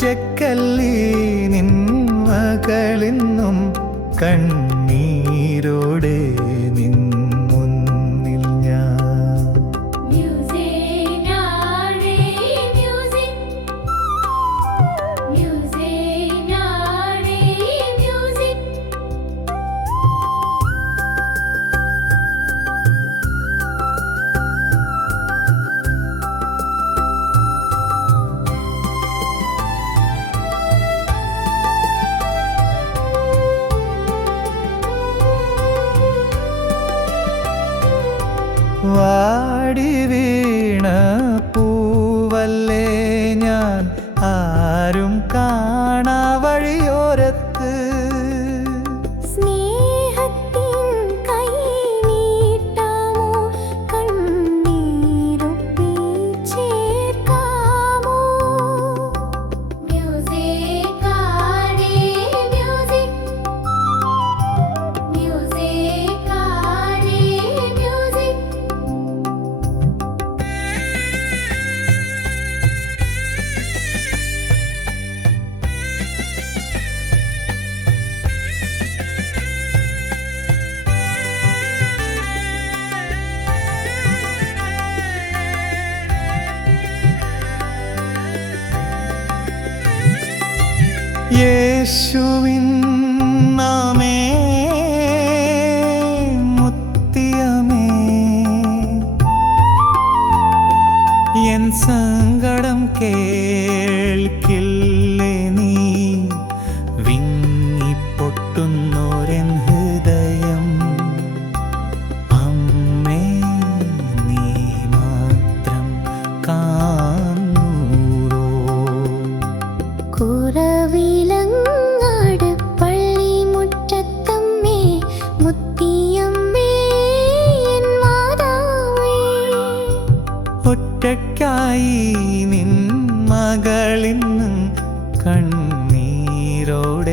ഒറ്റക്കല്ലി നിൻ മകളിന്നും കണ്ണീരോടെ വാടി വീണ യേശുവിൻ നാമേ മുത്തിയമേ. എൻ സങ്കടം കേൾക്കില്ലേ നീ? വിങ്ങിപ്പൊട്ടുന്നോരെൻ ഹൃദയം. അമ്മേ നീ മാത്രം കാണൂരോ കുറവിലങ്ങാട് ഒറ്റയ്ക്കായി നിൻ മകളിന്ന് കണ്ണീരോട്